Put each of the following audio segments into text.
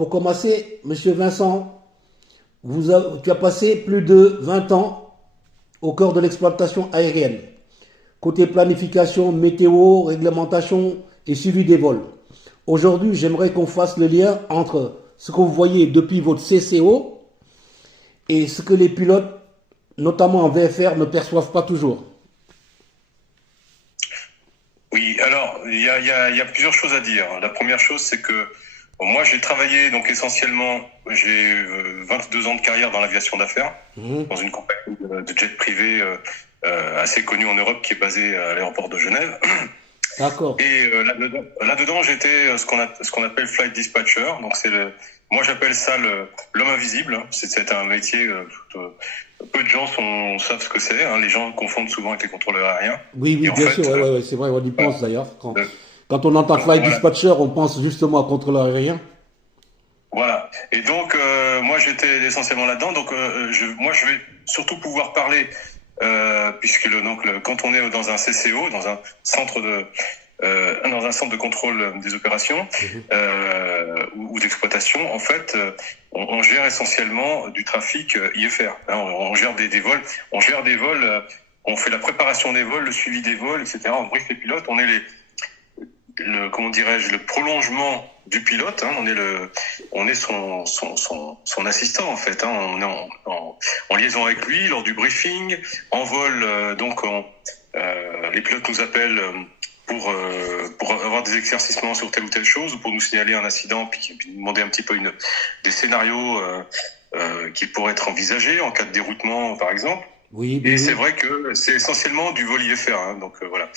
pour commencer, Monsieur Vincent, tu as passé plus de 20 ans au cœur de l'exploitation aérienne, côté planification, météo, réglementation et suivi des vols. Aujourd'hui, j'aimerais qu'on fasse le lien entre ce que vous voyez depuis votre CCO et ce que les pilotes, notamment en VFR, ne perçoivent pas toujours. Oui, alors il y a plusieurs choses à dire. La première chose, c'est que moi j'ai travaillé donc essentiellement, j'ai 22 ans de carrière dans l'aviation d'affaires, dans une compagnie de jet privé assez connue en Europe qui est basée à l'aéroport de Genève. D'accord. Et là-dedans, j'étais ce qu'on appelle flight dispatcher. Donc moi j'appelle ça l'homme invisible. C'est un métier peu de gens savent ce que c'est. Hein. Les gens confondent souvent avec les contrôleurs aériens. Oui, Et oui, en bien fait, sûr, ouais, c'est vrai, on y pense d'ailleurs. euh, Quand on entend flight voilà. dispatcher, on pense justement à contrôleur aérien. Voilà. Et donc moi j'étais essentiellement là-dedans. Donc moi je vais surtout pouvoir parler puisque quand on est dans un CCO, dans un centre de contrôle des opérations ou d'exploitation, en fait, on gère essentiellement du trafic IFR. Hein, on gère des vols, on fait la préparation des vols, le suivi des vols, etc. On brief les pilotes, on est comment dirais-je, le prolongement du pilote. Hein, on est son assistant en fait. Hein, on est en liaison avec lui lors du briefing, en vol. Les pilotes nous appellent pour avoir des éclaircissements sur telle ou telle chose, ou pour nous signaler un incident, puis nous demander un petit peu des scénarios qui pourraient être envisagés en cas de déroutement, par exemple. Oui, Et oui, c'est oui. vrai que c'est essentiellement du vol IFR. Hein, donc voilà.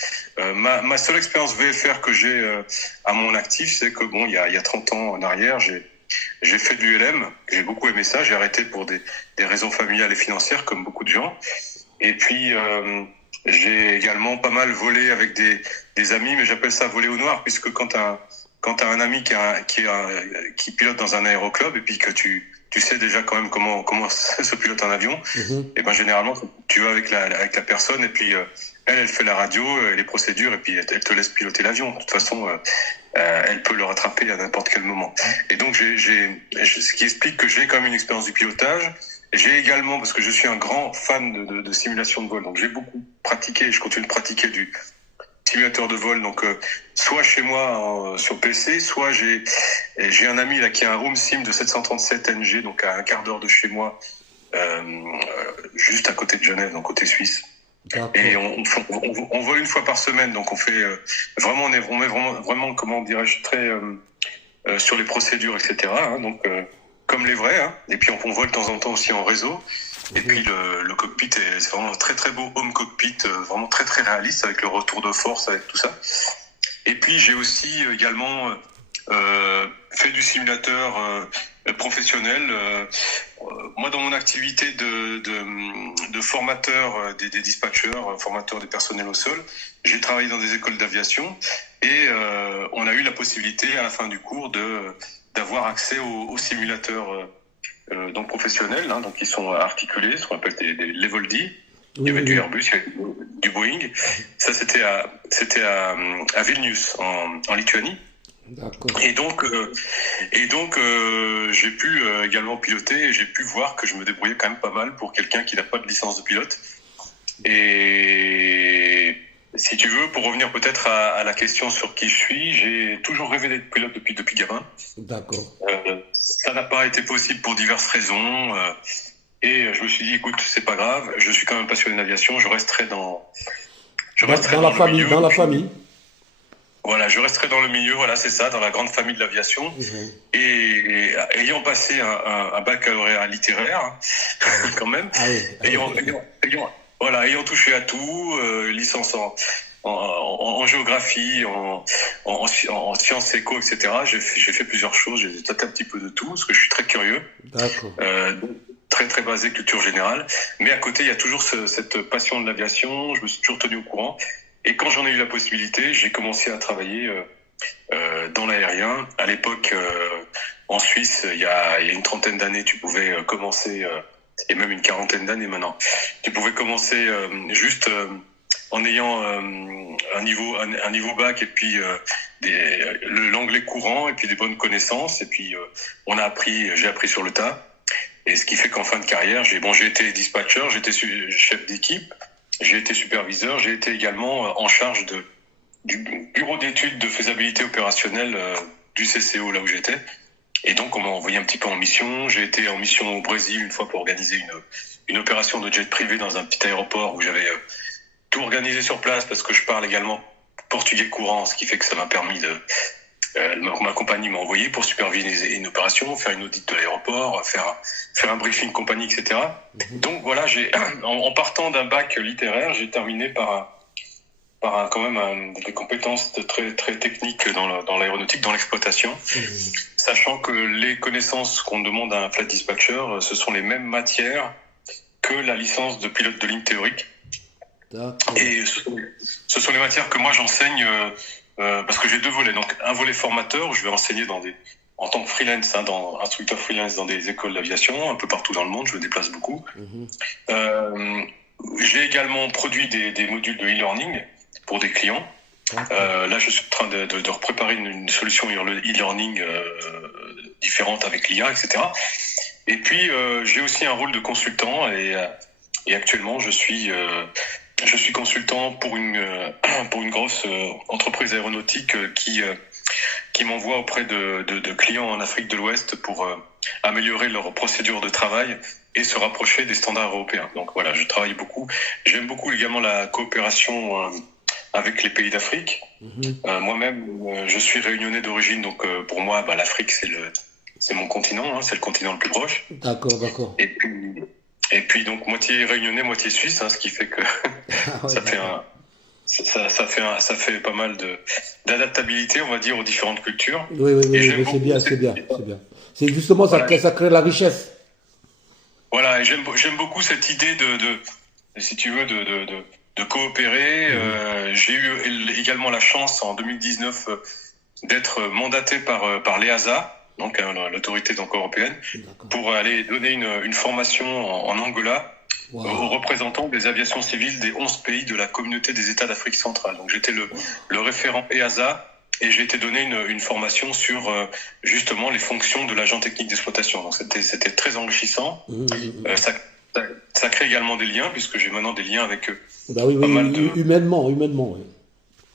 Ma seule expérience VFR que j'ai à mon actif, c'est que bon, il y a 30 ans en arrière, j'ai fait de l'ULM. J'ai beaucoup aimé ça. J'ai arrêté pour des raisons familiales et financières, comme beaucoup de gens. Et puis j'ai également pas mal volé avec des amis, mais j'appelle ça voler au noir, puisque quand t'as un ami qui pilote dans un aéroclub et puis que tu sais déjà quand même comment se pilote un avion, et ben généralement tu vas avec la personne et puis elle fait la radio, les procédures et puis elle te laisse piloter l'avion. De toute façon, elle peut le rattraper à n'importe quel moment. Et donc ce qui explique que j'ai quand même une expérience du pilotage. J'ai également, parce que je suis un grand fan de simulation de vol, donc j'ai beaucoup pratiqué, je continue de pratiquer du simulateur de vol, donc soit chez moi sur PC, soit j'ai un ami là qui a un home sim de 737 NG, donc à un quart d'heure de chez moi, juste à côté de Genève, donc côté suisse. D'accord. Et on vole une fois par semaine, donc on fait vraiment, on est vraiment, comment dirais-je, très sur les procédures, etc. Hein, donc comme les vrais, hein. Et puis on vole de temps en temps aussi en réseau. Et puis le cockpit c'est vraiment un très très beau home cockpit, vraiment très très réaliste avec le retour de force, avec tout ça. Et puis j'ai aussi également fait du simulateur professionnel. Moi, dans mon activité de formateur des dispatchers, formateur des personnels au sol, j'ai travaillé dans des écoles d'aviation et on a eu la possibilité à la fin du cours d'avoir accès aux simulateurs donc professionnels, hein, donc qui sont articulés, ce qu'on appelle des level D. Il y avait du Airbus, il y avait du Boeing. Ça, c'était à Vilnius, en Lituanie. D'accord. Et donc j'ai pu également piloter et j'ai pu voir que je me débrouillais quand même pas mal pour quelqu'un qui n'a pas de licence de pilote. Et si tu veux, pour revenir peut-être à la question sur qui je suis, j'ai toujours rêvé d'être pilote depuis gamin. D'accord. Ça n'a pas été possible pour diverses raisons. Et je me suis dit, écoute, c'est pas grave, je suis quand même passionné d'aviation, je resterai dans la le famille, milieu. dans la famille. Voilà, je resterai dans le milieu, voilà, c'est ça, dans la grande famille de l'aviation. Et ayant passé un baccalauréat littéraire, hein, quand même, Ah oui. ayant touché à tout, licence en géographie, en sciences éco, etc. J'ai fait plusieurs choses, j'ai tâté un petit peu de tout, parce que je suis très curieux. D'accord. Très très basé culture générale. Mais à côté, il y a toujours cette passion de l'aviation, je me suis toujours tenu au courant. Et quand j'en ai eu la possibilité, j'ai commencé à travailler dans l'aérien. À l'époque, en Suisse, il y a une trentaine d'années, tu pouvais commencer, et même une quarantaine d'années maintenant, tu pouvais commencer juste en ayant un niveau bac et puis l'anglais courant et puis des bonnes connaissances. Et puis j'ai appris sur le tas. Et ce qui fait qu'en fin de carrière, j'ai été dispatcher, j'ai été chef d'équipe, j'ai été superviseur, j'ai été également en charge du bureau d'études de faisabilité opérationnelle du CCO là où j'étais. Et donc on m'a envoyé un petit peu en mission. J'ai été en mission au Brésil une fois pour organiser une opération de jet privé dans un petit aéroport où j'avais tout organisé sur place parce que je parle également portugais courant, ce qui fait que ça m'a permis ma compagnie m'a envoyé pour superviser une opération, faire une audit de l'aéroport, faire un briefing compagnie, etc. Donc voilà, en partant d'un bac littéraire, j'ai terminé par quand même des compétences très très techniques dans l'aéronautique, dans l'exploitation, sachant que les connaissances qu'on demande à un flight dispatcher, ce sont les mêmes matières que la licence de pilote de ligne théorique. Et ce sont les matières que moi j'enseigne parce que j'ai deux volets. Donc un volet formateur où je vais enseigner en tant que freelance, instructeur freelance dans des écoles d'aviation un peu partout dans le monde. Je me déplace beaucoup. J'ai également produit des modules de e-learning pour des clients. Là, je suis en train de préparer une solution e-learning différente avec l'IA, etc. Et puis j'ai aussi un rôle de consultant et actuellement je suis consultant pour une grosse entreprise aéronautique qui m'envoie auprès de clients en Afrique de l'Ouest pour améliorer leurs procédures de travail et se rapprocher des standards européens. Donc voilà, je travaille beaucoup. J'aime beaucoup également la coopération avec les pays d'Afrique. Moi-même, je suis réunionnais d'origine, donc pour moi, l'Afrique c'est mon continent, c'est le continent le plus proche. D'accord. Et puis donc moitié réunionnais, moitié suisse, ce qui fait que ça fait pas mal d'adaptabilité, on va dire, aux différentes cultures. Oui, c'est bien. C'est justement ça crée la richesse. Voilà, et j'aime beaucoup cette idée si tu veux, de coopérer. J'ai eu également la chance en 2019 d'être mandaté par l'EASA, donc l'autorité européenne, pour aller donner une formation en Angola aux représentants des aviations civiles des 11 pays de la communauté des États d'Afrique centrale. Donc j'étais le référent EASA et j'ai été donné une formation sur justement les fonctions de l'agent technique d'exploitation. Donc c'était très enrichissant. Ça crée également des liens puisque j'ai maintenant des liens avec pas mal humainement, oui.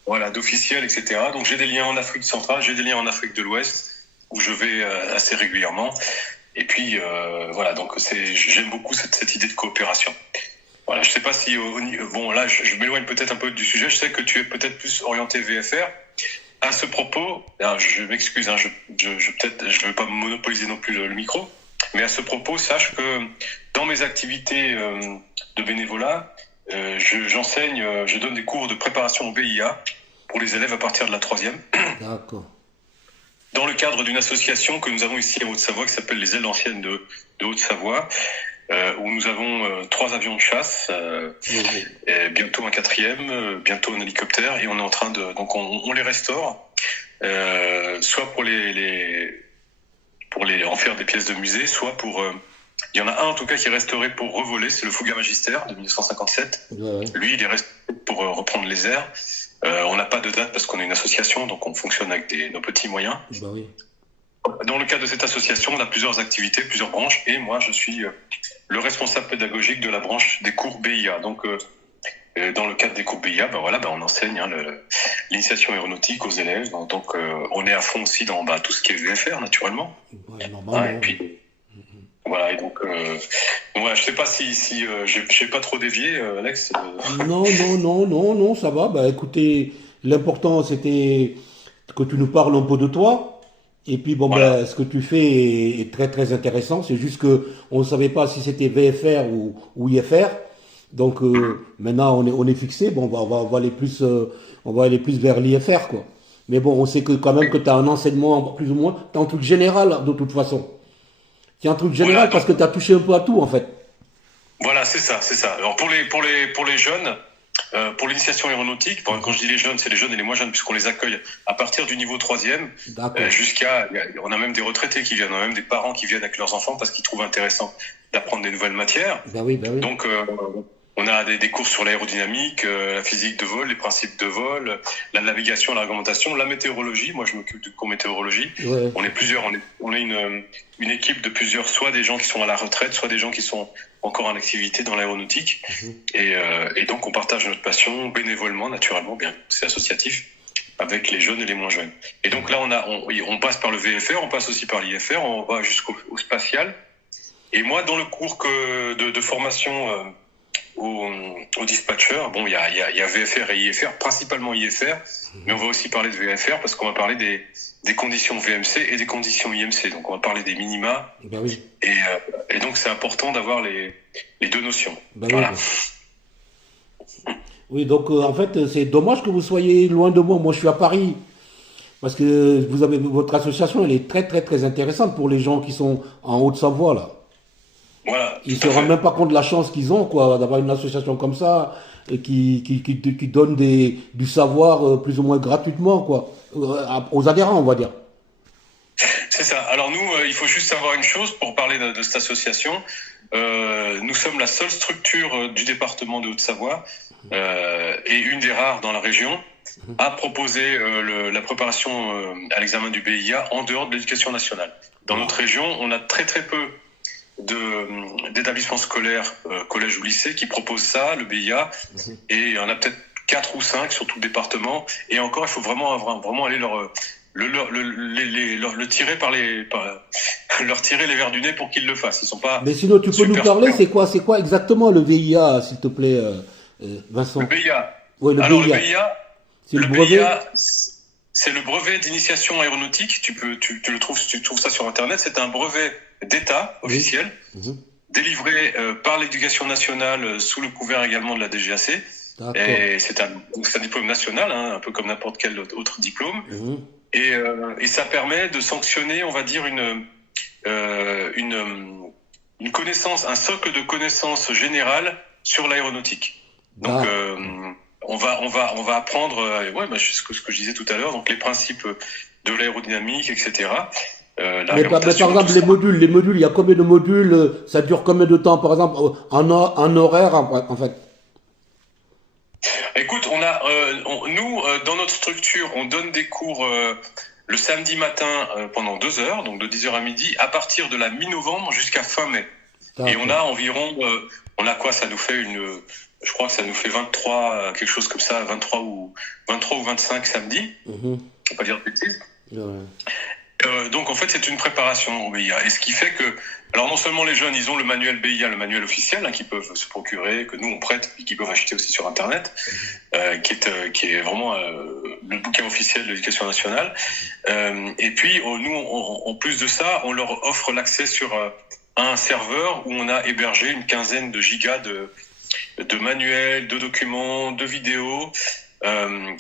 Voilà, d'officiels, etc. Donc j'ai des liens en Afrique centrale, j'ai des liens en Afrique de l'Ouest où je vais assez régulièrement. Et puis voilà, donc j'aime beaucoup cette idée de coopération. Voilà, je sais pas si bon là je m'éloigne peut-être un peu du sujet. Je sais que tu es peut-être plus orienté VFR. À ce propos, alors je m'excuse, je veux pas monopoliser non plus le micro, mais à ce propos, sache que dans mes activités de bénévolat, j'enseigne, je donne des cours de préparation au BIA pour les élèves à partir de la 3e. D'accord. Dans le cadre d'une association que nous avons ici en Haute-Savoie qui s'appelle les Ailes anciennes de Haute-Savoie, où nous avons 3 avions de chasse, et bientôt un 4e, bientôt un hélicoptère, et on est en train donc on les restaure, soit pour en faire des pièces de musée, soit pour il y en a un en tout cas qui est restauré pour revoler, c'est le Fouga Magister de 1957. Lui, il est restauré pour reprendre les airs. On n'a pas de date parce qu'on est une association, donc on fonctionne avec nos petits moyens. Dans le cadre de cette association, on a plusieurs activités, plusieurs branches, et moi, je suis le responsable pédagogique de la branche des cours BIA. Donc, dans le cadre des cours BIA, on enseigne l'initiation aéronautique aux élèves. Donc, on est à fond aussi dans tout ce qui est VFR, naturellement. Normalement. Et puis, voilà, et donc, je sais pas si j'ai pas trop dévié, Alex. Non, ça va. Écoutez, l'important c'était que tu nous parles un peu de toi. Et puis ce que tu fais est très très intéressant. C'est juste que on ne savait pas si c'était VFR ou IFR. Donc maintenant on est fixé. On va aller plus vers l'IFR quoi. Mais bon, on sait que quand même que tu as un enseignement plus ou moins. Tu as un truc général de toute façon. C'est un truc général parce que tu as touché un peu à tout en fait. Voilà, c'est ça. Alors pour les jeunes, pour l'initiation aéronautique, quand je dis les jeunes, c'est les jeunes et les moins jeunes puisqu'on les accueille à partir du niveau 3e on a même des retraités qui viennent, on a même des parents qui viennent avec leurs enfants parce qu'ils trouvent intéressant d'apprendre des nouvelles matières. Oui. Donc On a des cours sur l'aérodynamique, la physique de vol, les principes de vol, la navigation, la réglementation, la météorologie. Moi, je m'occupe du cours météorologie. Ouais. On est plusieurs. On est une équipe de plusieurs, soit des gens qui sont à la retraite, soit des gens qui sont encore en activité dans l'aéronautique. Et donc, on partage notre passion bénévolement, naturellement, bien, c'est associatif, avec les jeunes et les moins jeunes. Et donc là, on passe par le VFR, on passe aussi par l'IFR, on va jusqu'au spatial. Et moi, dans le cours de formation au dispatcher, bon, il y a VFR et IFR, principalement IFR, mais on va aussi parler de VFR parce qu'on va parler des conditions VMC et des conditions IMC. Donc, on va parler des minima. Ben oui. Et donc, c'est important d'avoir les deux notions. Ben voilà. Oui. Oui, donc en fait, c'est dommage que vous soyez loin de moi. Moi, je suis à Paris. Parce que votre association, elle est très, très, très intéressante pour les gens qui sont en Haute-Savoie, là. Voilà. Ils ne se rendent même pas compte de la chance qu'ils ont, quoi, d'avoir une association comme ça, et qui donne du savoir plus ou moins gratuitement, quoi, aux adhérents, on va dire. C'est ça. Alors nous, il faut juste savoir une chose pour parler de cette association. Nous sommes la seule structure du département de Haute-Savoie et une des rares dans la région à proposer la préparation à l'examen du BIA en dehors de l'éducation nationale. Dans notre région, on a très très peu d'établissements scolaires, collèges ou lycées, qui proposent ça, le BIA, et il y en a peut-être 4 ou 5 sur tout le département. Et encore, il faut vraiment aller le tirer leur tirer les vers du nez pour qu'ils le fassent. Ils sont pas. Mais sinon, tu peux nous parler, c'est quoi exactement le VIA, s'il te plaît, Vincent? Le BIA. Oui, le Alors BIA. le BIA, C'est le brevet. BIA, c'est le brevet d'initiation aéronautique. Tu trouves ça sur Internet. C'est un brevet d'État officiel, délivré par l'Éducation nationale sous le couvert également de la DGAC. Et c'est un diplôme national, hein, un peu comme n'importe quel autre diplôme. Et ça permet de sanctionner, on va dire, une connaissance, un socle de connaissances générales sur l'aéronautique. Donc, on va apprendre, ce que je disais tout à l'heure, donc les principes de l'aérodynamique, etc. Mais par exemple, les modules, il y a combien de modules? Ça dure combien de temps, par exemple, en horaire, en fait? Écoute, nous, dans notre structure, on donne des cours le samedi matin pendant 2 heures, donc de 10h à midi, à partir de la mi-novembre jusqu'à fin mai. Et on a environ, ça nous fait je crois que ça nous fait 23, quelque chose comme ça, 23 ou 25 samedis. On va pas dire de bêtises. Donc en fait, c'est une préparation au BIA. Et ce qui fait que, alors non seulement les jeunes, ils ont le manuel BIA, le manuel officiel, hein, qu'ils peuvent se procurer, que nous on prête, et qu'ils peuvent acheter aussi sur Internet, qui est vraiment le bouquin officiel de l'Éducation nationale. Et puis nous, en plus de ça, on leur offre l'accès sur un serveur où on a hébergé une quinzaine de gigas de manuels, de documents, de vidéos,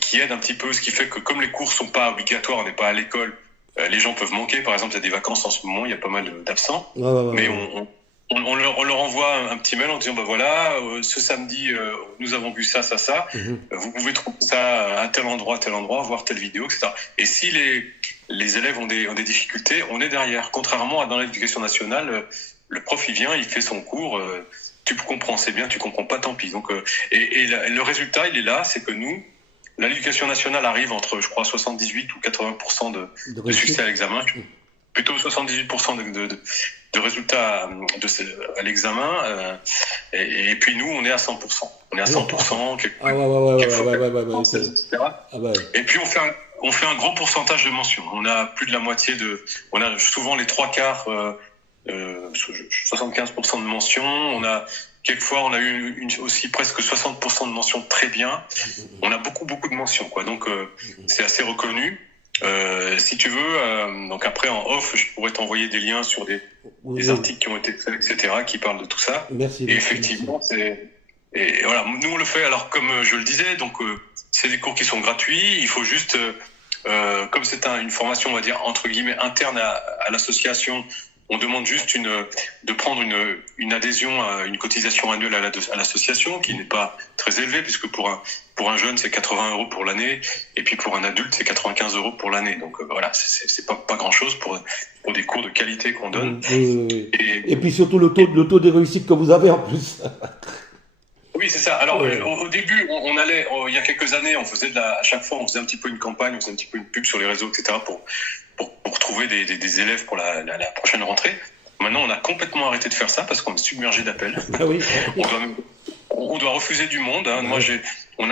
qui aident un petit peu. Ce qui fait que comme les cours sont pas obligatoires, on n'est pas à l'école. Les gens peuvent manquer, par exemple, il y a des vacances en ce moment, il y a pas mal d'absents, mais on leur envoie un petit mail en disant, voilà, ce samedi, nous avons vu ça, vous pouvez trouver ça à tel endroit, voir telle vidéo, etc. Et si les élèves ont des difficultés, on est derrière. Contrairement à dans l'éducation nationale, le prof, il vient, il fait son cours, tu comprends, c'est bien, tu comprends pas, tant pis. Donc, et le résultat, il est là, c'est que nous, l'éducation nationale arrive entre, je crois, 78 ou 80% de succès à l'examen. Plutôt 78% de résultats à l'examen. Et puis nous, on est à 100%. On est à 100%. Etc. Et puis on fait un gros pourcentage de mentions. On a plus de la moitié on a souvent les 3/4, 75% de mentions. Quelquefois, on a eu aussi presque 60% de mentions très bien. On a beaucoup de mentions, quoi. Donc, c'est assez reconnu. Si tu veux, donc après, en off, je pourrais t'envoyer des liens sur des articles qui ont été faits, etc., qui parlent de tout ça. Merci. Et effectivement, et voilà, nous, on le fait. Alors, comme je le disais, donc, c'est des cours qui sont gratuits. Il faut juste, comme c'est une formation, on va dire, entre guillemets, interne à l'association, on demande juste de prendre une adhésion, une cotisation annuelle à l'association, qui n'est pas très élevée, puisque pour un jeune, c'est 80 € pour l'année, et puis pour un adulte, c'est 95 € pour l'année. Donc voilà, c'est pas grand-chose pour des cours de qualité qu'on donne. Oui. Et puis surtout le taux de réussite que vous avez en plus. Oui, c'est ça. Alors, au début, on allait, il y a quelques années, on faisait à chaque fois, on faisait un petit peu une campagne, on faisait un petit peu une pub sur les réseaux, etc., pour trouver des élèves pour la prochaine rentrée. Maintenant, on a complètement arrêté de faire ça parce qu'on est submergé d'appels. Ah oui. On doit refuser du monde. Hein. Moi, on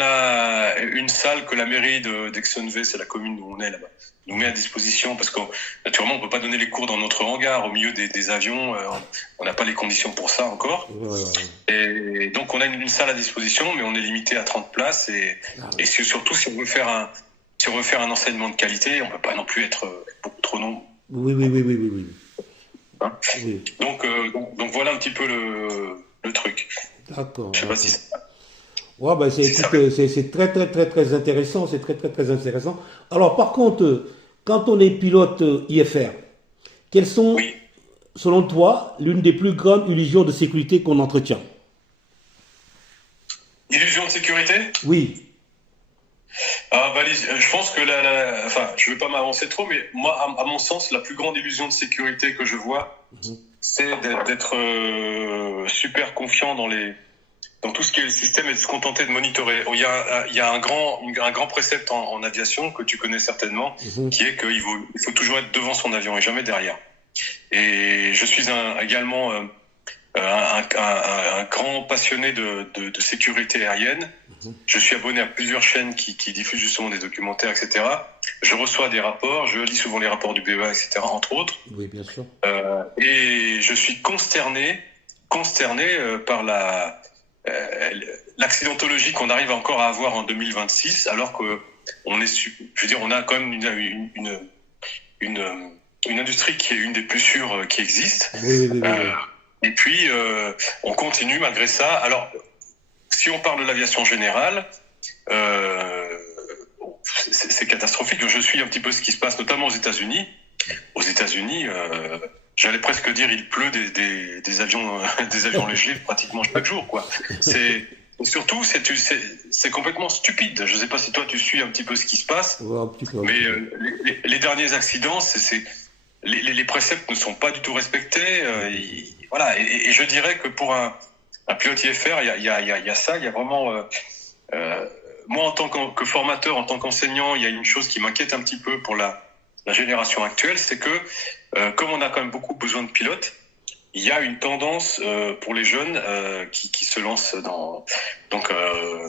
a une salle que la mairie d'Aixonville, c'est la commune où on est là-bas, nous met à disposition parce que naturellement, on peut pas donner les cours dans notre hangar au milieu des avions. On n'a pas les conditions pour ça encore. Et donc, on a une salle à disposition, mais on est limité à 30 places. Et surtout, si on veut faire un enseignement de qualité, on peut pas non plus être beaucoup trop nombreux. Oui. Hein oui. Donc voilà un petit peu le truc. D'accord. Je sais pas si c'est... Ouais, ben c'est très intéressant, c'est très intéressant. Alors par contre, quand on est pilote IFR, quelles sont, selon toi, l'une des plus grandes illusions de sécurité qu'on entretient? Illusion de sécurité? Oui. Je pense que enfin, je ne veux pas m'avancer trop, mais moi, à mon sens, la plus grande illusion de sécurité que je vois, c'est d'être super confiant dans tout ce qui est le système et de se contenter de monitorer. Il y a un grand précepte en aviation que tu connais certainement, qui est qu'il faut toujours être devant son avion et jamais derrière. Et je suis également un grand passionné de sécurité aérienne. Je suis abonné à plusieurs chaînes qui diffusent justement des documentaires, etc. Je reçois des rapports, je lis souvent les rapports du BEA, etc., entre autres. Oui, bien sûr. Et je suis consterné par l'accidentologie qu'on arrive encore à avoir en 2026, alors que on a quand même une industrie qui est une des plus sûres qui existe. Oui. Et puis, on continue malgré ça. Alors, si on parle de l'aviation générale, c'est catastrophique. Je suis un petit peu ce qui se passe, notamment aux États-Unis. Aux États-Unis, j'allais presque dire, il pleut des avions légers pratiquement chaque jour, quoi. Surtout, c'est complètement stupide. Je ne sais pas si toi tu suis un petit peu ce qui se passe, mais les derniers accidents, les préceptes ne sont pas du tout respectés. Voilà. Et je dirais que pour un pilote IFR, il y a ça. Il y a vraiment moi en tant que formateur, en tant qu'enseignant, il y a une chose qui m'inquiète un petit peu pour la génération actuelle, c'est que comme on a quand même beaucoup besoin de pilotes, il y a une tendance pour les jeunes qui se lancent dans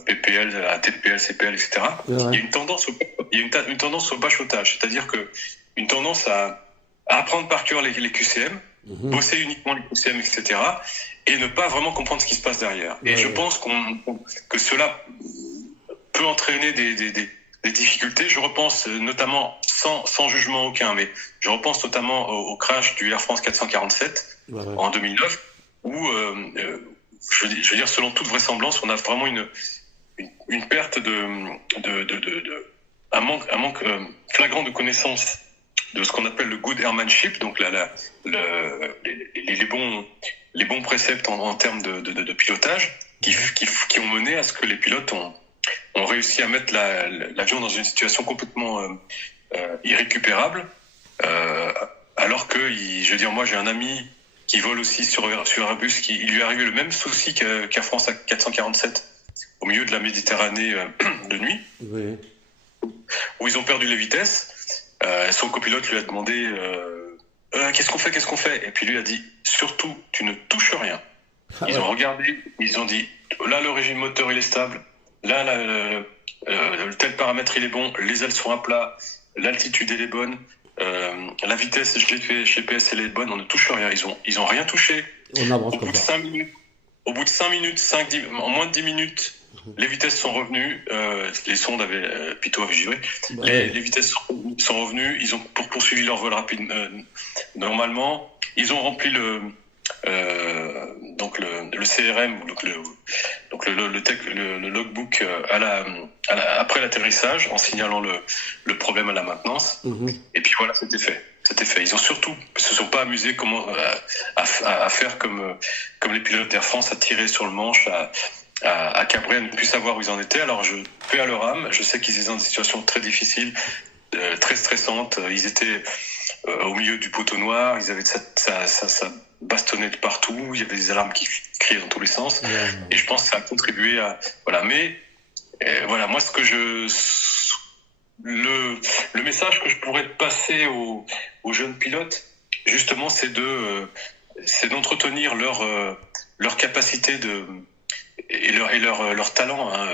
PPL, ATPL, CPL, etc. Il y a une tendance au bachotage, c'est-à-dire que une tendance à apprendre par cœur les QCM, bosser uniquement les QCM, etc. et ne pas vraiment comprendre ce qui se passe derrière. Et je pense que cela peut entraîner des difficultés. Je repense notamment, sans jugement aucun, mais je repense notamment au crash du Air France 447 en 2009, où, je veux dire, selon toute vraisemblance, on a vraiment une perte un manque flagrant de connaissance de ce qu'on appelle le good airmanship, donc les bons préceptes en termes de pilotage, qui ont mené à ce que les pilotes ont réussi à mettre l'avion dans une situation complètement irrécupérable, alors que, je veux dire, moi j'ai un ami qui vole aussi sur Airbus, il lui est arrivé le même souci qu'Air France 447 au milieu de la Méditerranée de nuit, où ils ont perdu les vitesses. Son copilote lui a demandé qu'est-ce qu'on fait, et puis lui a dit surtout tu ne touches rien. Ils ont regardé, ils ont dit là le régime moteur il est stable, là tel paramètre il est bon, les ailes sont à plat, l'altitude elle est bonne, la vitesse GPS elle est bonne, on ne touche rien. Ils ont rien touché. On avance comme ça. Au bout de 5 minutes, en moins de 10 minutes, les vitesses sont revenues, les sondes avaient plutôt vibré. Les vitesses sont revenues, ils ont poursuivi leur vol rapide normalement. Ils ont rempli le CRM, le logbook après l'atterrissage, en signalant le problème à la maintenance. Et puis voilà, c'était fait. Ils ont surtout se sont pas amusés à faire comme les pilotes d'Air France, à tirer sur le manche, à cabrer, à ne plus savoir où ils en étaient. Alors je paie à leur âme. Je sais qu'ils étaient dans des situations très difficiles, très stressantes. Ils étaient au milieu du poteau noir, ils avaient ça bastonnait de partout, il y avait des alarmes qui criaient dans tous les sens, et je pense que ça a contribué à voilà. Mais voilà, moi le message que je pourrais passer aux jeunes pilotes, justement, c'est d'entretenir leur capacité et leur talent, hein,